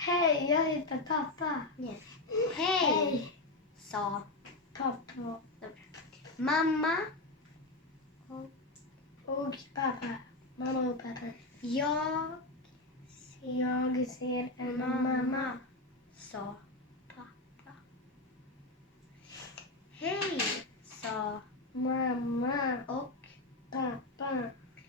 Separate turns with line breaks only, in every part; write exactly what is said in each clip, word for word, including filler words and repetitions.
Hej, jag heter pappa.
Nie. Hej, sa
Pappa
Dobra. Mamma
och, och pappa. Mamma och pappa.
jag
Jag ser en
mamma
mamma.
sa pappa. Hej, sa
Mamma
och
pappa.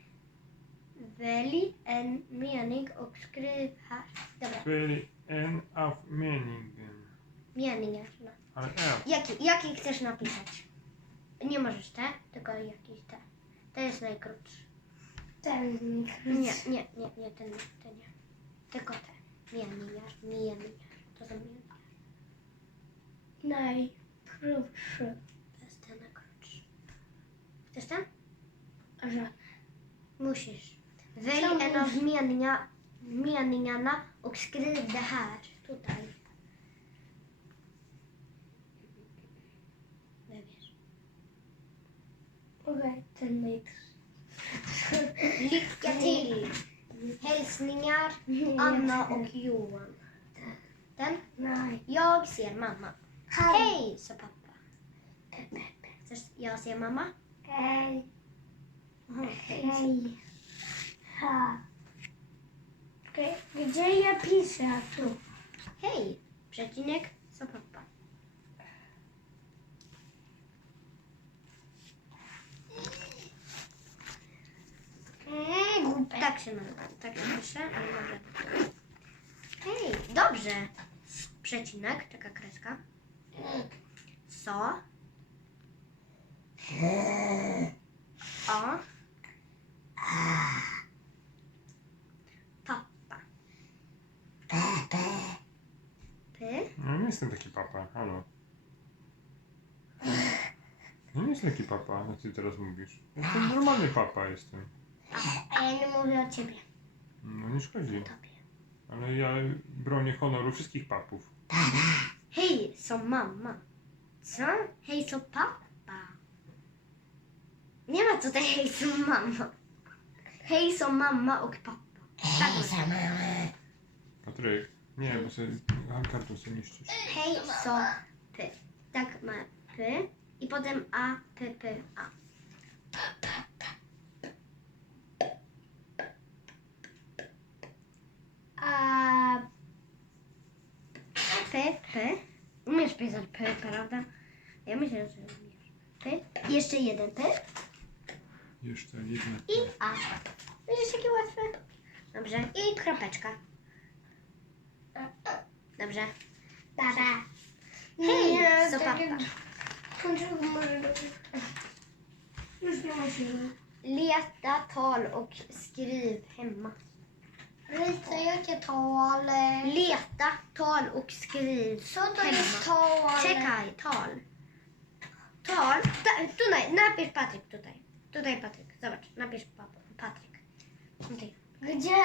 välj en mening och skriv här. Dobra,
Välj en av meningen.
meningarna.
Ale F.
Jaki, jaki chcesz napisać? Nie możesz te, tylko jaki te. To jest najkrótszy.
Ten
Nie, nie, nie, nie, ten, ten nie. Tylko te. Meningar, meningar. To są meningar.
najkrótszy.
To jest ten najkrótszy. Chcesz ten?
Że
Musisz. Välj
Co
en av
musisz?
meninga, meningarna och skriv det här. Tutaj. Wybierz.
okej, ten najkrótszy.
Lycka till! Hälsningar Anna och Johan. Den?
Nej.
Jag ser mamma.
Hej.
Hej, sa pappa. Chcesz jag ser mamma?
Hej.
Aha,
Hej. Ha. Okej, gdzie ja piszę tu?
Hej, przecinek, sa pappa.
Eee, głupie.
Tak się nazywa, tak się pisze, ale może. Hej, dobrze. Przecinek, taka kreska. So. O. Pappa. Py.
No nie jestem taki papa, halo. Ja nie jestem taki papa, jak ty teraz mówisz. Jestem normalny papa jestem.
A ja nie mówię o ciebie.
No nie szkodzi.
Tobie.
Ale ja bronię honoru wszystkich papów.
Hej, so mamma. Co? Hej, so pappa. Nie ma tutaj hej, so mamma. Hej, so mamma och pappa. Tak może.
Patryk, nie, bo sobie kartą sobie niszczysz.
Hej, so py. Tak ma py. I potem a, p, p, a.
A
P, P. Umiesz pisać P, prawda? Ja myślę, że umiesz. P. Jeszcze jeden P.
Jeszcze jedna.
I A. Widzisz, jakie łatwe? Dobrze. I kropeczka. Dobrze.
baba.
Hej,
Nie,
so
tak jak
pappa.
kończył może do... Już nie musimy.
Leta tal och skriv hemma.
Rita jakie toale.
Leta tal och skriv
Co to
hemma.
jest toale?
Czekaj, tal. Tal. Ta, tutaj, napisz Patryk tutaj. Tutaj Patryk. Zobacz, napisz pa, Patryk. Tutaj.
Gdzie?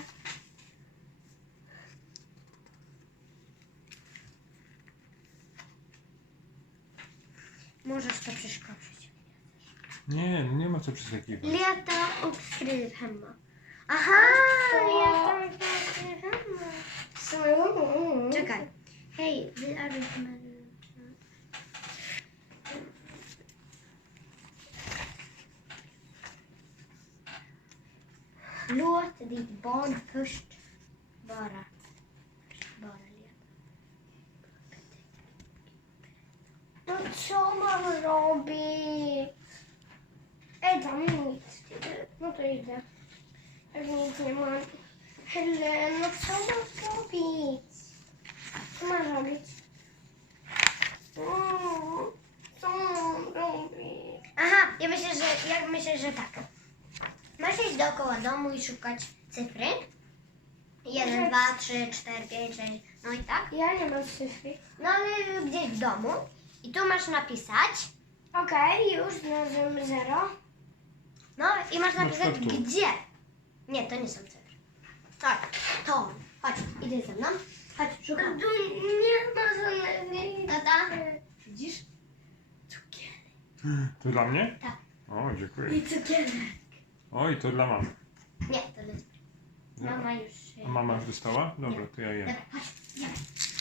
Możesz to przeskoczyć.
Nie, no nie ma co przeskakiwać.
Leta och skriv hemma. Aha! Leta och skriv hemma.
Mm.
Czekaj. Hej, vi arbetar med... Låt ditt barn först bara, bara leta.
No co mam robić? Ej, tam nic. No to idę. Jak nic nie mam. Helen, no co mam robić? Co mam robić? Mm, co mam robić?
Aha, ja myślę, że ja myślę, że tak. Masz iść dookoła domu i szukać cyfry. Jeden, dwa, trzy, cztery, pięć, sześć. No i tak.
Ja nie mam cyfry.
No ale gdzieś w domu. I tu masz napisać.
Okej, już znalazłem zero.
No i masz
Na
napisać
przykład tu.
gdzie. Nie, to nie są cyfry. Tak, to. Chodź, idę ze mną. Chodź, szukam.
Tu nie ma żadnej...
Tata, widzisz? Cukierek.
To dla mnie?
Tak.
O, dziękuję.
I cukierek.
Oj, to dla mamy.
Nie, to nie. Mama już...
A mama już dostała? Dobra, to ja jem.
Dobra, chodź, idziemy.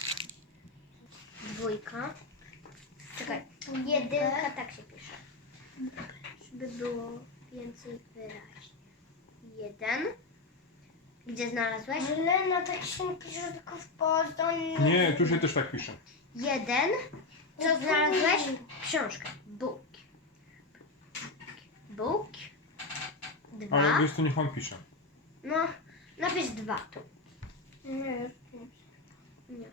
Dwójka. Czekaj, jedynka tak się pisze. Żeby było więcej wyraźnie. Jeden. Gdzie znalazłeś?
Lena, tak się nie pisze tylko w Poznań.
Nie, tu się też tak pisze.
Jeden. Co znalazłeś? Książkę. Book. Book. Dwa.
Ale wiesz co, niech on pisze.
No, napisz dwa tu.
Nie,
Nie.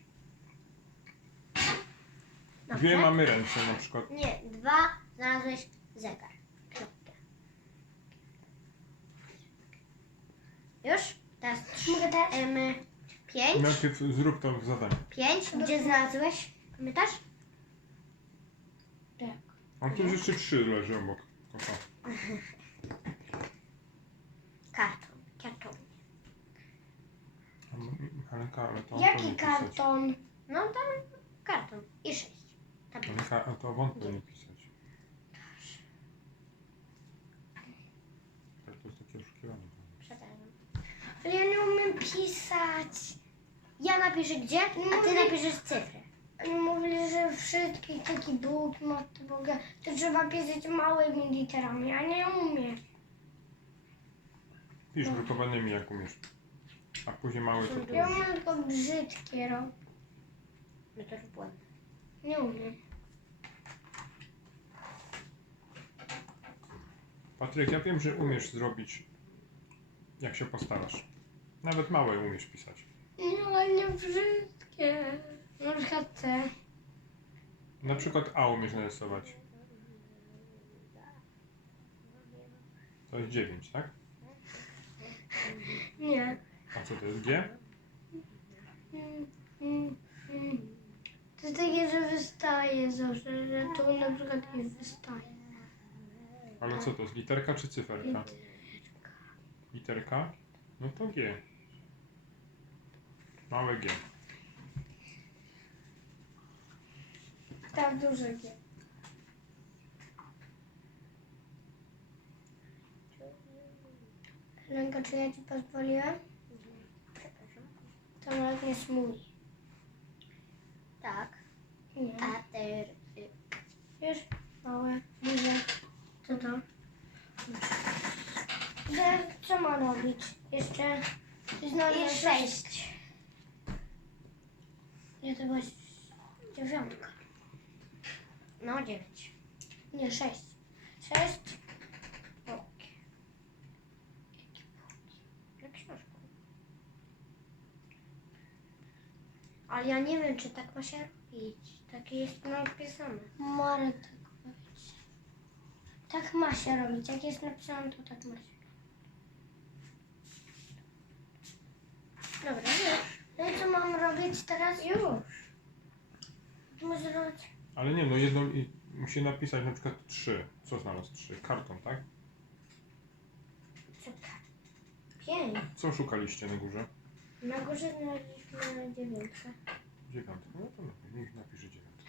Dwie
Dobrze?
mamy ręce na przykład.
Nie, dwa znalazłeś zegar. Kropkę. Już? Teraz trzy.
mogę też?
Em, pięć.
Najpierw zrób to w zadaniu.
Pięć. Gdzie znalazłeś? Pamiętasz?
Tak.
A tu jeszcze trzy leży obok. Kocha.
Karton. Karton.
Halenka, ale to on powinien
Jaki
pisać.
karton?
No tam karton. I sześć. Tam.
Halenka, a to on powinien pisać. Tak, to jest takie oszukiwanie.
Przepraszam.
Ale ja nie umiem pisać.
Ja napiszę gdzie, a ty
Mówię-
napiszesz cyfry.
Oni mówili, że wszystkie taki Bóg, Matko Boga, to trzeba pisać małymi literami, a nie umiem.
Pisz drukowanymi jak umiesz. A później mały to tu.
Ja umiem tylko brzydkie robić.
No to już błędne.
Nie umiem.
Patryk, ja wiem, że umiesz zrobić, jak się postarasz. Nawet małe umiesz pisać.
No ale nie brzydkie. Na przykład C.
Na przykład A umiesz narysować. To jest dziewięć, tak?
Nie.
A co to jest G?
Mm, mm, mm. To jest takie, że wystaje zawsze, że tu na przykład nie wystaje.
Ale co to jest? Literka czy cyferka? Literka? No to G. Małe G.
Tak, duże G. Lenka, czy ja ci pozwoliłem?
Przepraszam.
To nawet nie smój.
Tak.
Nie.
A ty...
Wiesz? Małe, duże. Co to? Że co ma robić? Jeszcze... Ty
I
znalazłeś
sześć.
Nie, to była dziewiątka.
No dziewięć.
Nie, sześć. Sześć.
Ok. Na książkę. Ale ja nie wiem, czy tak ma się robić. Tak jest napisane.
Marek tak powiedzieć. Tak ma się robić. Jak jest napisane, to tak ma się.
Dobra, już.
No i co mam robić teraz?
Już.
Muszę robić.
Ale nie, no jedną i musi napisać na przykład trzy. Co znalazł trzy? Karton, tak?
Pięć.
Co szukaliście na górze?
Na górze znaleźliśmy dziewiątkę.
Dziewiątkę. No to niech napisze dziewiątkę.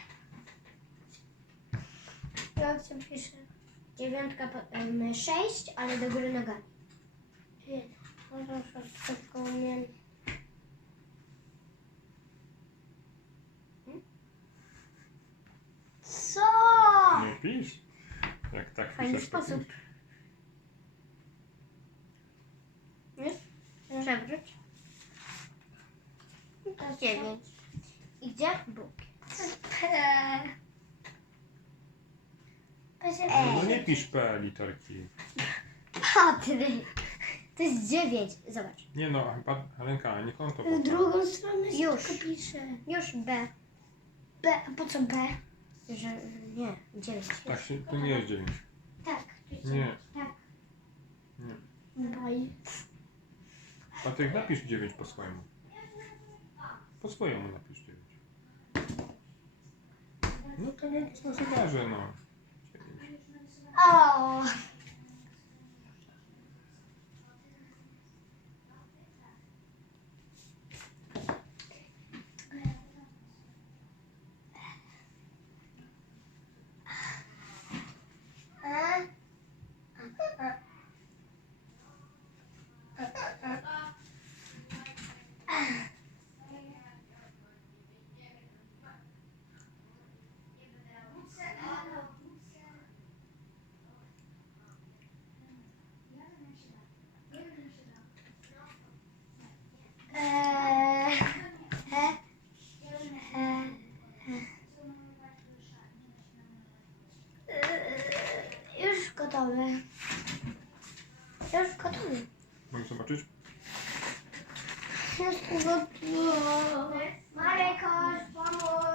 Jak się pisze?
Dziewiątka, po- em, sześć, ale do góry nogami.
Nie. Może tylko umiem. Co?
Nie pisz. Jak tak
Fajny
piszesz, to
sposób.
pisz.
Już? Przewróć.
To
Dziewięć. I gdzie? Bóg.
P. P się
No, no nie pisz P literki.
Patryk. To jest dziewięć. Zobacz.
Nie no, chyba Helenka, niech on to
W
poprawi.
drugą stronę się
Już.
tylko pisze.
Już B.
B. A po co B?
Że nie, dziewięć.
Tak się, to nie jest dziewięć.
Tak.
Nie.
Tak.
Nie.
Baj.
Patryk, napisz dziewięć po swojemu. Po swojemu napisz dziewięć. No tak jak jest na zegarze, no. dziewięć.
O. A. A. A. A. A. Wszystko gotowe.
Marek, chodź, pomóż.